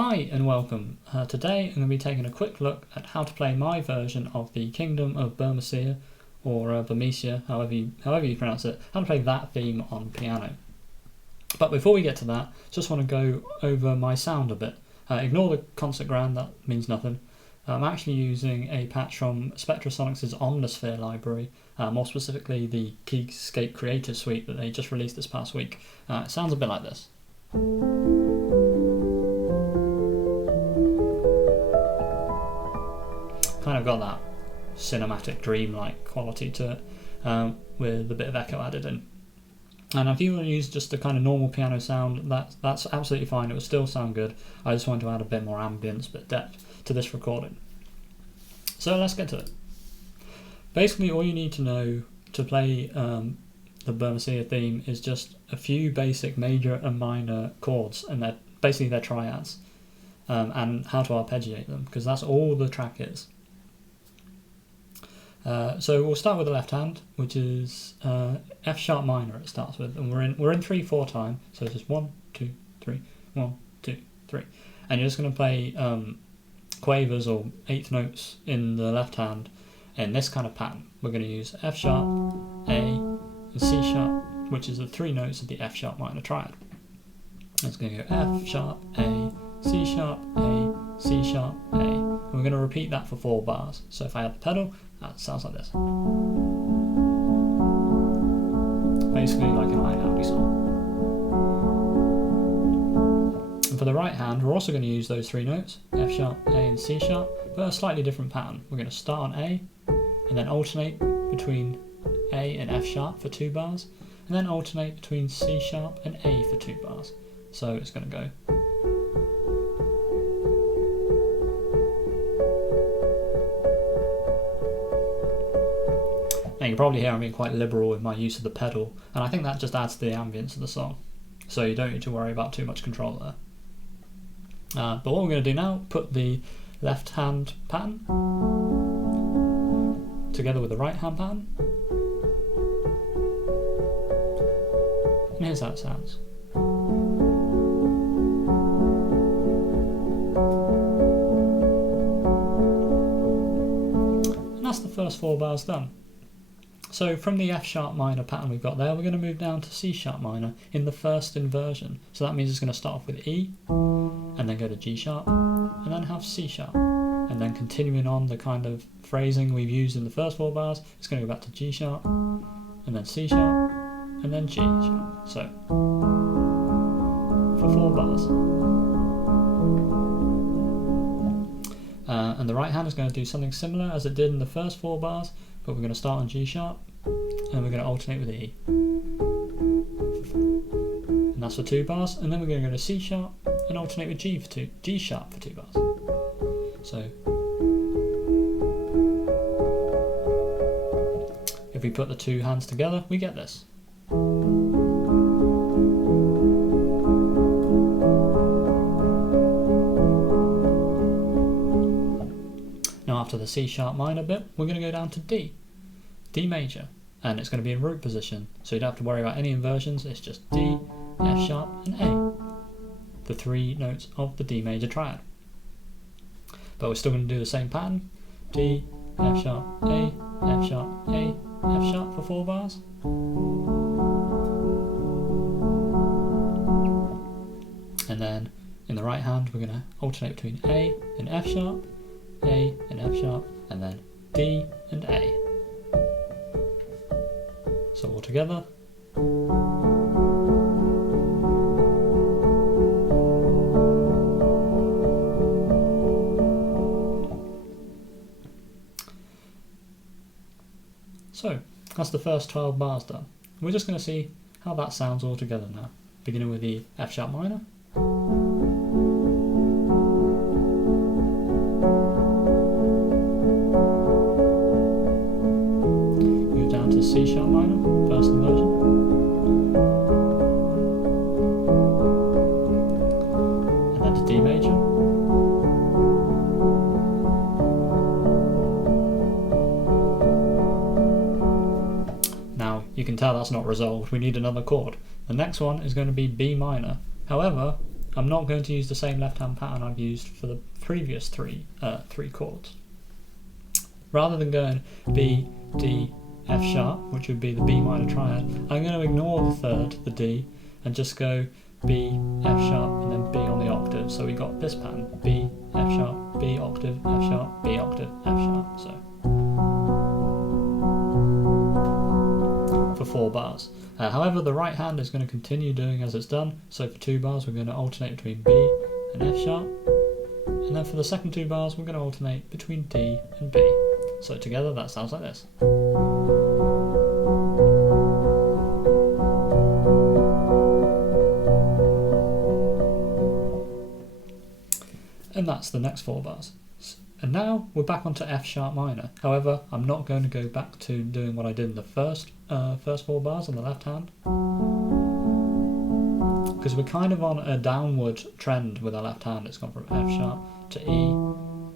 Hi and welcome. Today I'm going to be taking a quick look at how to play my version of the Kingdom of Burmecia, or Burmecia, however you pronounce it, how to play that theme on piano. But before we get to that, just want to go over my sound a bit. Ignore the concert grand, that means nothing. I'm actually using a patch from Spectrasonics' Omnisphere library, more specifically the Keyscape Creative Suite that they just released this past week. It sounds a bit like this. Kind of got that cinematic dream-like quality to it, with a bit of echo added in. And if you want to use just a kind of normal piano sound, that's absolutely fine. It will still sound good. I just want to add a bit more ambience, bit depth to this recording. So let's get to it. Basically, all you need to know to play the Burmecia theme is just a few basic major and minor chords, and they're basically their triads, and how to arpeggiate them, because that's all the track is. So we'll start with the left hand, which is F sharp minor. It starts with, and we're in 3/4 time. So it's just 1, 2, 3, 1, 2, 3, and you're just going to play quavers or eighth notes in the left hand in this kind of pattern. We're going to use F sharp, A, and C sharp, which is the 3 notes of the F sharp minor triad. It's going to go F sharp, A, C sharp, A, C sharp, A. And we're going to repeat that for 4 bars. So if I add the pedal, that sounds like this. Basically like an Audi song. And for the right hand, we're also going to use those 3 notes, F sharp, A and C sharp, but a slightly different pattern. We're going to start on A, and then alternate between A and F sharp for 2 bars, and then alternate between C sharp and A for 2 bars. So it's going to go. Now you can probably hear I'm being quite liberal with my use of the pedal, and I think that just adds to the ambience of the song, so you don't need to worry about too much control there. But what we're going to do now, put the left hand pattern together with the right hand pattern, and here's how it sounds. And that's the first 4 bars done. So from the F sharp minor pattern we've got there, we're going to move down to C sharp minor in the first inversion. So that means it's going to start off with E, and then go to G sharp, and then have C sharp. And then continuing on the kind of phrasing we've used in the first 4 bars, it's going to go back to G sharp, and then C sharp, and then G sharp. So, for 4 bars. And the right hand is going to do something similar as it did in the first 4 bars, but we're going to start on G sharp, and we're going to alternate with E. And that's for 2 bars, and then we're going to go to C sharp and alternate with G sharp for 2 bars. So if we put the 2 hands together, we get this. Now after the C sharp minor bit, we're going to go down to D major, and it's going to be in root position, so you don't have to worry about any inversions. It's just D, F sharp and A, the 3 notes of the D major triad. But we're still going to do the same pattern, D, F sharp, A, F sharp, A, F sharp for 4 bars. And then in the right hand we're going to alternate between A and F sharp, A and F sharp, and then D and A. So all together. So that's the first 12 bars done. We're just going to see how that sounds all together now, beginning with the F sharp minor. Move down to C sharp minor, first inversion. And then to D major. Now you can tell that's not resolved, we need another chord. The next one is going to be B minor. However, I'm not going to use the same left-hand pattern I've used for the previous three chords. Rather than going B, D, F sharp, which would be the B minor triad, I'm going to ignore the third, the D, and just go B, F sharp, and then B on the octave. So we got this pattern: B, F sharp, B octave, F sharp, B octave, F sharp. So for 4 bars. However, the right hand is going to continue doing as it's done. So for 2 bars, we're going to alternate between B and F sharp, and then for the second 2 bars, we're going to alternate between D and B. So together, that sounds like this. And that's the next 4 bars. And now we're back onto F sharp minor. However, I'm not going to go back to doing what I did in the first 4 bars on the left hand, because we're kind of on a downward trend with our left hand. It's gone from F sharp to E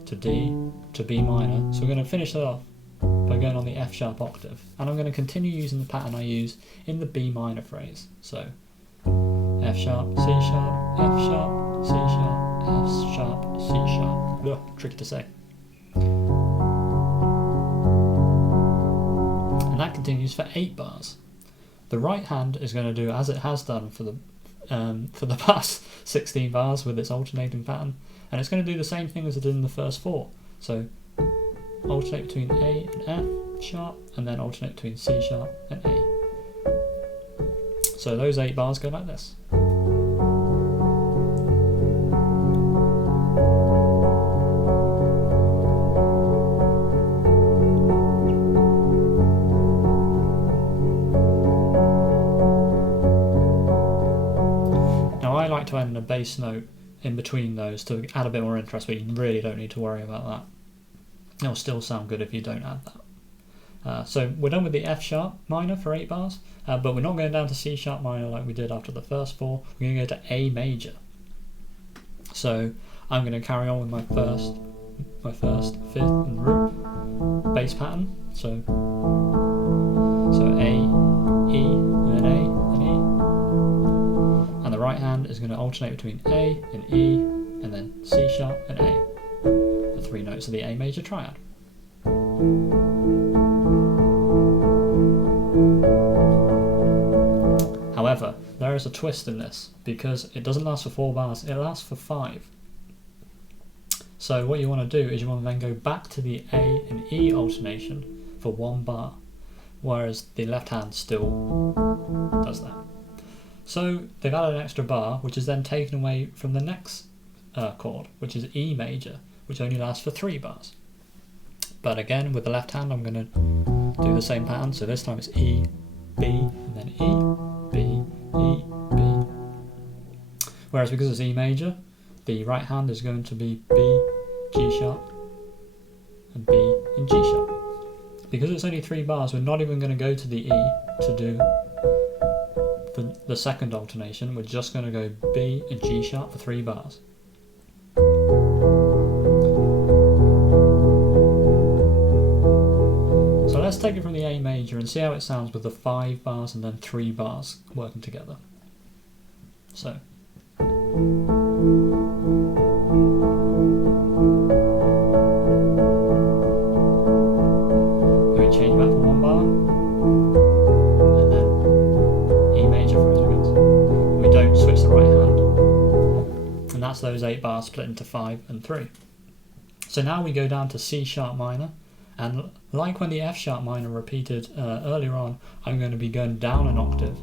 to D to B minor. So we're going to finish that off by going on the F sharp octave, and I'm going to continue using the pattern I use in the B minor phrase. So F sharp, C sharp, F sharp, C sharp, F sharp, C sharp. Ugh, tricky to say. And that continues for 8 bars. The right hand is going to do as it has done for the past 16 bars with its alternating pattern, and it's going to do the same thing as it did in the first 4. So alternate between A and F sharp, and then alternate between C sharp and A. So those 8 bars go like this. To end a bass note in between those to add a bit more interest, but you really don't need to worry about that. It'll still sound good if you don't add that. So we're done with the F sharp minor for 8 bars, but we're not going down to C sharp minor like we did after the first 4. We're going to go to A major. So I'm going to carry on with my first, 5th, and root bass pattern. So A, E, and then A, and E. And the right hand is going to alternate between A and E, and then C sharp and A, the 3 notes of the A major triad. However, there is a twist in this, because it doesn't last for 4 bars, it lasts for 5. So what you want to do is you want to then go back to the A and E alternation for 1 bar, whereas the left hand still does that. So they've added an extra bar, which is then taken away from the next chord, which is E major, which only lasts for 3 bars. But again, with the left hand, I'm going to do the same pattern. So this time it's E, B, and then E, B, E, B. Whereas because it's E major, the right hand is going to be B, G sharp, and B and G sharp. Because it's only 3 bars, we're not even going to go to the E to do the second alternation. We're just going to go B and G sharp for 3 bars. So let's take it from the A major and see how it sounds with the 5 bars and then 3 bars working together. So we change back for 1 bar, and then E major for instruments. We don't switch the right hand, and that's those 8 bars split into 5 and 3. So now we go down to C sharp minor, and like when the F sharp minor repeated earlier on, I'm going to be going down an octave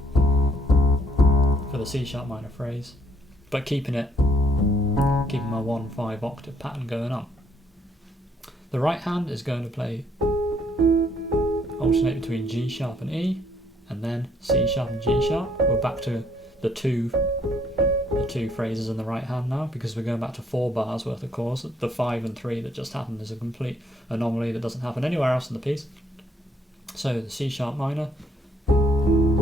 for the C sharp minor phrase, but keeping my 1-5 octave pattern going on. The right hand is going to play alternate between G sharp and E, and then C sharp and G sharp. We're back to the two phrases in the right hand now, because we're going back to 4 bars worth of chords. The 5 and 3 that just happened is a complete anomaly that doesn't happen anywhere else in the piece. So the C sharp minor, and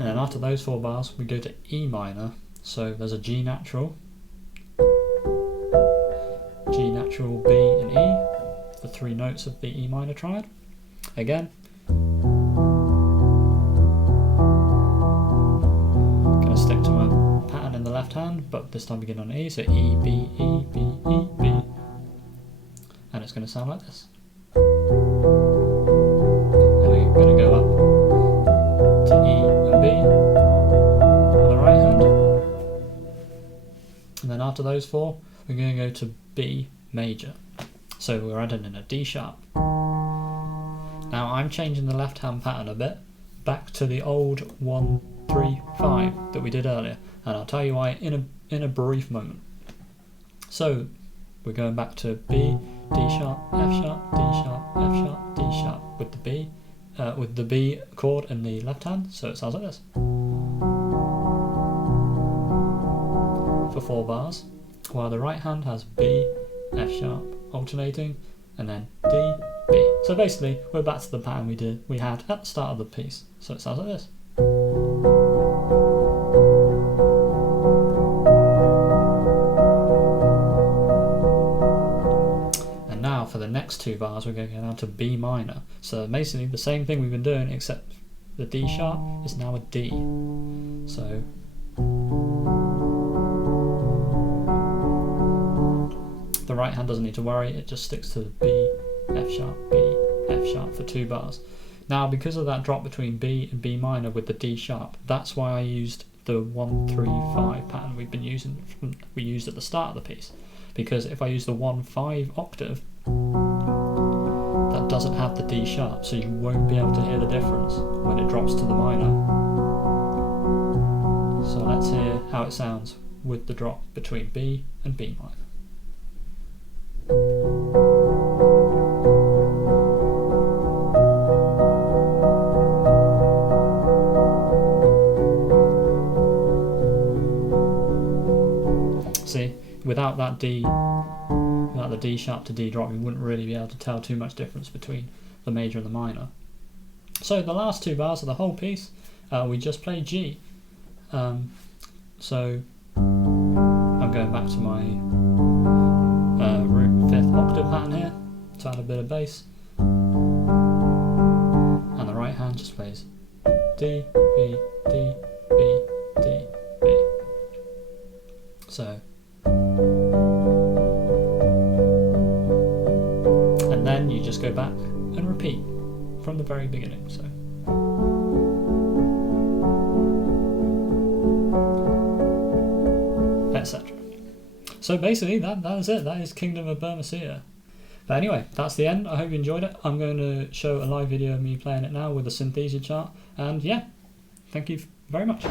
then after those 4 bars we go to E minor. So there's a G natural, B and E, the 3 notes of the E minor triad. Again, hand, but this time begin on E, so E, B, E, B, E, B. And it's going to sound like this. And we're going to go up to E and B on the right hand. And then after those four, we're going to go to B major. So we're adding in a D sharp. Now I'm changing the left hand pattern a bit, back to the old 1, 3, 5 that we did earlier. And I'll tell you why in a brief moment. So we're going back to B, D sharp, F sharp, D sharp, F sharp, D sharp with the B chord in the left hand, so it sounds like this. For 4 bars, while the right hand has B, F sharp alternating, and then D, B. So basically we're back to the pattern we had at the start of the piece. So it sounds like this. For the next 2 bars we're going to go down to B minor, so basically the same thing we've been doing, except the D sharp is now a D. So the right hand doesn't need to worry, it just sticks to the B, F sharp, B, F sharp for 2 bars. Now because of that drop between B and B minor with the D sharp, that's why I used the 1, 3, 5 pattern we used at the start of the piece, because if I use the 1, 5 octave, that doesn't have the D sharp, so you won't be able to hear the difference when it drops to the minor. So let's hear how it sounds with the drop between B and B minor. See, without the D sharp to D drop, you wouldn't really be able to tell too much difference between the major and the minor. So the last 2 bars of the whole piece, we just play G. So I'm going back to my root 5th octave pattern here to add a bit of bass, and the right hand just plays D, B, D, B, D, B. So. And then you just go back and repeat from the very beginning. So etc. So basically that is it. That is Kingdom of Burmecia. But anyway, that's the end. I hope you enjoyed it. I'm going to show a live video of me playing it now with the Synthesia chart. And yeah, thank you very much.